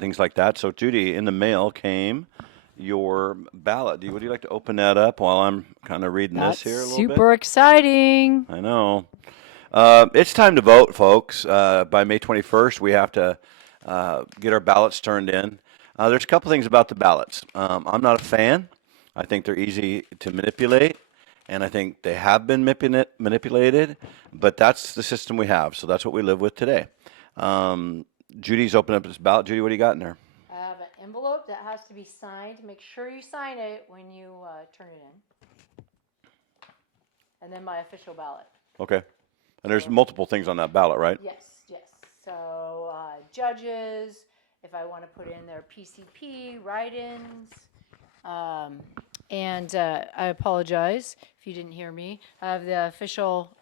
and things like that. So, Judy, in the mail came your ballot. Would you like to open that up while I'm kind of reading this That's here a little bit? super exciting. I know. It's time to vote, folks. By May 21st, we have to get our ballots turned in. There's a couple things about the ballots. I'm not a fan. I think they're easy to manipulate, and I think they have been manipulated, but that's the system we have, so that's what we live with today. Judy's opened up this ballot. Judy, what do you got in there? I have an envelope that has to be signed. Make sure you sign it when you turn it in. And then my official ballot. Okay. And there's multiple things on that ballot, right? Yes. So judges, if I want to put in their PCP, write-ins. And I apologize if you didn't hear me. I have the official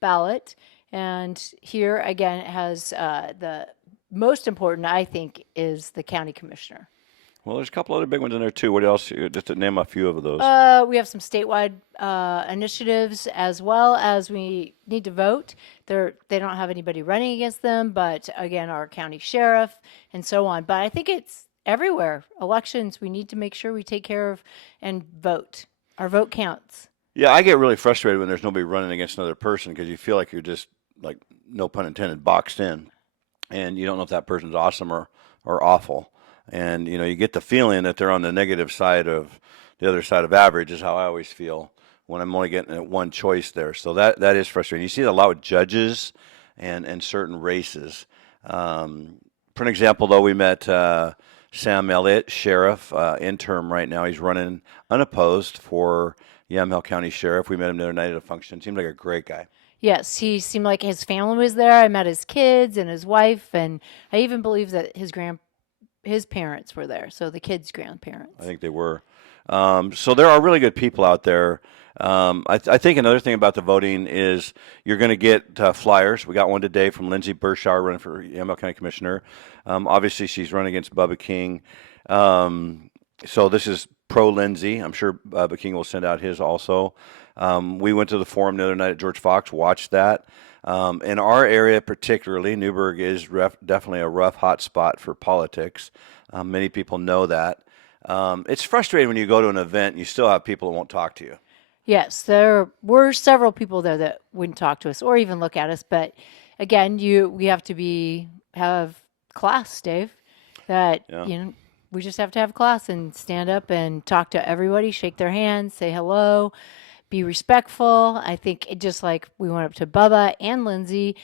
ballot. And here, again, it has the most important, I think, is the county commissioner. Well, there's a couple other big ones in there, too. What else? Just to name a few of those. We have some statewide initiatives as well as we need to vote. They don't have anybody running against them, but again, our county sheriff and so on. But I think it's everywhere. Elections, we need to make sure we take care of and vote. Our vote counts. Yeah, I get really frustrated when there's nobody running against another person because you feel like you're just, like, no pun intended, boxed in. And you don't know if that person's awesome or awful. And, you get the feeling that they're on the negative side of the other side of average is how I always feel when I'm only getting one choice there. So that is frustrating. You see it a lot with judges and certain races. For an example, though, we met Sam Elliott, sheriff, interim right now. He's running unopposed for Yamhill County Sheriff. We met him the other night at a function. Seemed like a great guy. Yes, he seemed like his family was there. I met his kids and his wife, and I even believe that his parents were there, so the kids' grandparents. I think they were. So there are really good people out there. I think another thing about the voting is you're going to get flyers. We got one today from Lindsay Burschauer running for Yamhill County Commissioner. Obviously, she's running against Bubba King. So this is pro-Lindsay. I'm sure Bubba King will send out his also. We went to the forum the other night at George Fox, watched that. In our area particularly, Newberg is definitely a rough hot spot for politics. Many people know that. It's frustrating when you go to an event and you still have people that won't talk to you. Yes, there were several people there that wouldn't talk to us or even look at us. But again, we have to have class, Dave. That we just have to have class and stand up and talk to everybody, shake their hands, say hello. Be respectful. I think just like we went up to Bubba and Lindsay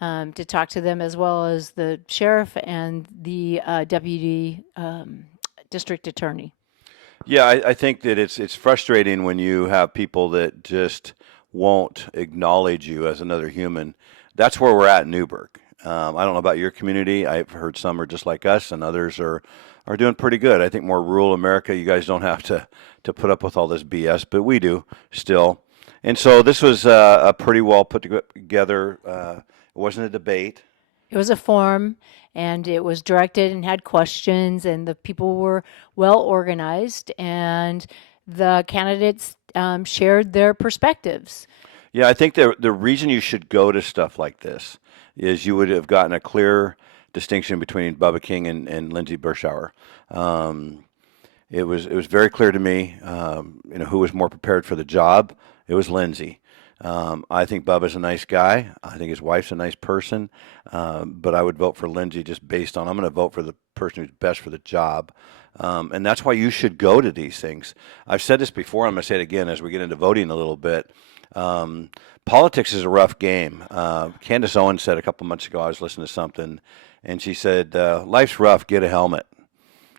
to talk to them, as well as the sheriff and the deputy district attorney. Yeah, I think that it's frustrating when you have people that just won't acknowledge you as another human. That's where we're at in Newberg. I don't know about your community. I've heard some are just like us, and others are doing pretty good. I think more rural America, you guys don't have to put up with all this BS, but we do still. And so this was a pretty well put together. It wasn't a debate. It was a forum, and it was directed and had questions, and the people were well organized, and the candidates shared their perspectives. Yeah, I think the reason you should go to stuff like this is you would have gotten a clear distinction between Bubba King and Lindsay Burschauer. It was very clear to me, who was more prepared for the job. It was Lindsay. I think Bubba's a nice guy. I think his wife's a nice person. But I would vote for Lindsay just based on I'm going to vote for the person who's best for the job. And that's why you should go to these things. I've said this before. I'm going to say it again as we get into voting a little bit. Politics is a rough game. Candace Owens said a couple months ago, I was listening to something, and she said, life's rough, get a helmet.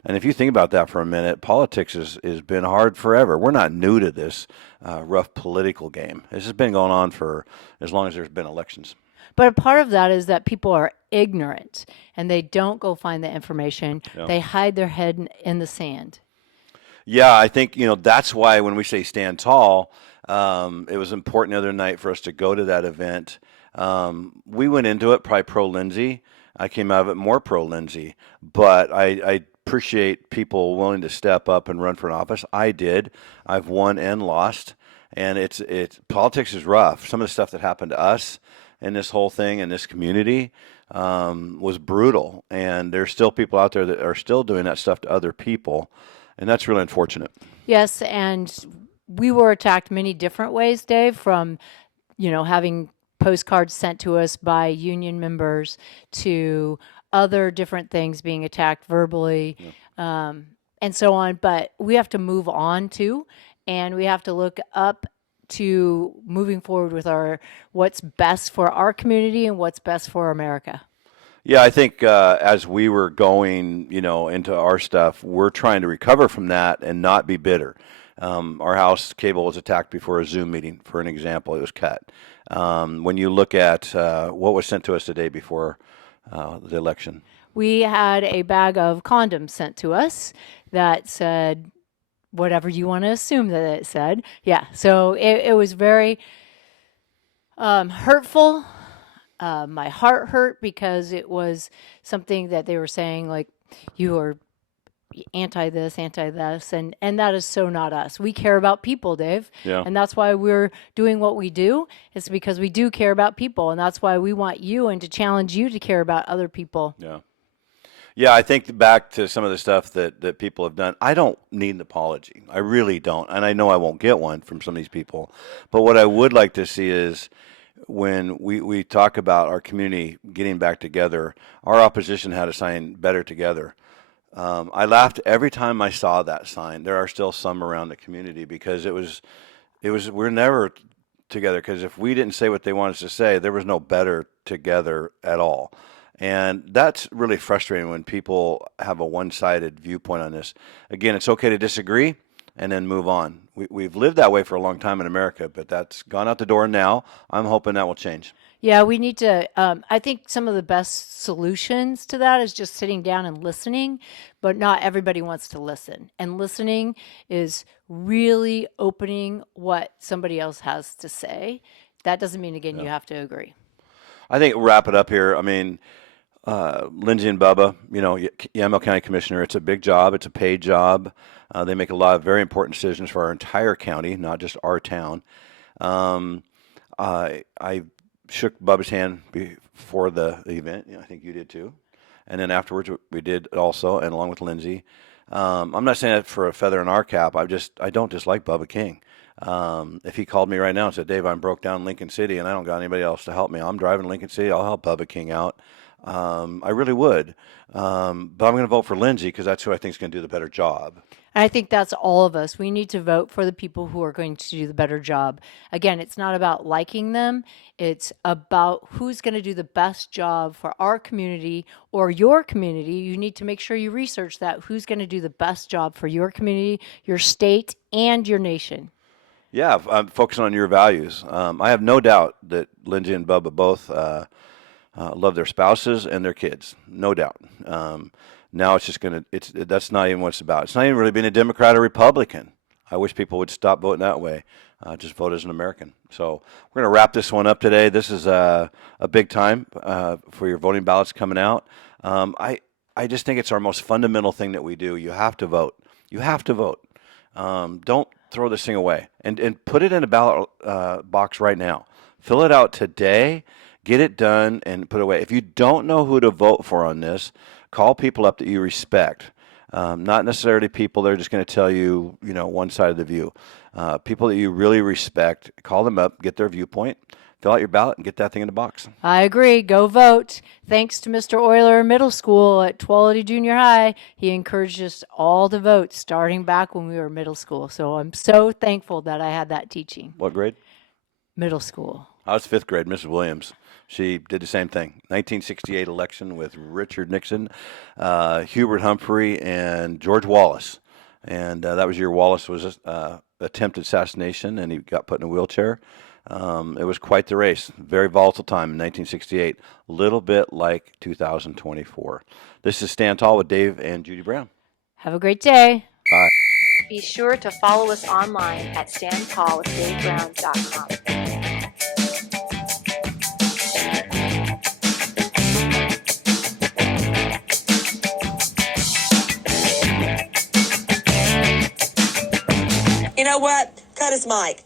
And if you think about that for a minute, politics has been hard forever. We're not new to this rough political game. This has been going on for as long as there's been elections. But a part of that is that people are ignorant, and they don't go find the information. Yeah. They hide their head in the sand. Yeah, I think, that's why when we say stand tall, it was important the other night for us to go to that event. We went into it probably pro-Lindsay. I came out of it more pro-Lindsay. But I appreciate people willing to step up and run for an office. I did. I've won and lost. And it's politics is rough. Some of the stuff that happened to us in this whole thing and this community was brutal. And there's still people out there that are still doing that stuff to other people, and that's really unfortunate. Yes, and we were attacked many different ways, Dave, from, having postcards sent to us by union members to other different things being attacked verbally, and so on. But we have to move on too, and we have to look up to moving forward with what's best for our community and what's best for America. Yeah, I think as we were going, into our stuff, we're trying to recover from that and not be bitter. Our house cable was attacked before a Zoom meeting, for an example. It was cut. When you look at what was sent to us the day before the election, we had a bag of condoms sent to us that said whatever you want to assume that it said. Yeah, so it was very hurtful. My heart hurt because it was something that they were saying, like, you are anti this, and that is so not us. We care about people, Dave. Yeah. And that's why we're doing what we do. It's because we do care about people, and that's why we want you and to challenge you to care about other people. Yeah. Yeah, I think back to some of the stuff that people have done. I don't need an apology. I really don't. And I know I won't get one from some of these people. But what I would like to see is when we talk about our community getting back together, our opposition had a sign, Better Together. I laughed every time I saw that sign. There are still some around the community because we're never together, because if we didn't say what they wanted us to say, there was no better together at all. And that's really frustrating when people have a one-sided viewpoint on this. Again, it's okay to disagree and then move on. We've lived that way for a long time in America, but that's gone out the door now. I'm hoping that will change. Yeah, we need to, I think some of the best solutions to that is just sitting down and listening, but not everybody wants to listen. And listening is really opening what somebody else has to say. That doesn't mean, again, you have to agree. I think we'll wrap it up here. I mean, Lindsay and Bubba, Yamhill County Commissioner, it's a big job. It's a paid job. They make a lot of very important decisions for our entire county, not just our town. I shook Bubba's hand before the event. I think you did too. And then afterwards we did also, and along with Lindsay. I'm not saying that for a feather in our cap. I don't dislike Bubba King. If he called me right now and said, Dave, I'm broke down in Lincoln City and I don't got anybody else to help me, I'm driving to Lincoln City, I'll help Bubba King out. I really would. But I'm going to vote for Lindsay because that's who I think is going to do the better job. And I think that's all of us. We need to vote for the people who are going to do the better job. Again, it's not about liking them. It's about who's going to do the best job for our community or your community. You need to make sure you research that. Who's going to do the best job for your community, your state, and your nation. Yeah, I'm focusing on your values. I have no doubt that Lindsay and Bubba both love their spouses and their kids. No doubt. Now it's just that's not even what it's about. It's not even really being a Democrat or Republican. I wish people would stop voting that way. Just vote as an American. So we're going to wrap this one up today. This is a big time for your voting ballots coming out. I just think it's our most fundamental thing that we do. You have to vote. You have to vote. Don't throw this thing away. And put it in a ballot box right now. Fill it out today. Get it done and put it away. If you don't know who to vote for on this, call people up that you respect. Not necessarily people that are just going to tell you, one side of the view. People that you really respect, call them up, get their viewpoint, fill out your ballot, and get that thing in the box. I agree. Go vote. Thanks to Mr. Euler Middle School at Tuolity Junior High. He encouraged us all to vote starting back when we were middle school. So I'm so thankful that I had that teaching. What grade? Middle school. I was fifth grade, Mrs. Williams. She did the same thing. 1968 election with Richard Nixon, Hubert Humphrey, and George Wallace. And that was year Wallace was attempted assassination, and he got put in a wheelchair. It was quite the race. Very volatile time in 1968. A little bit like 2024. This is Stand Tall with Dave and Judy Brown. Have a great day. Bye. Be sure to follow us online at standtallwithdavebrown.com. You know what? Cut his mic.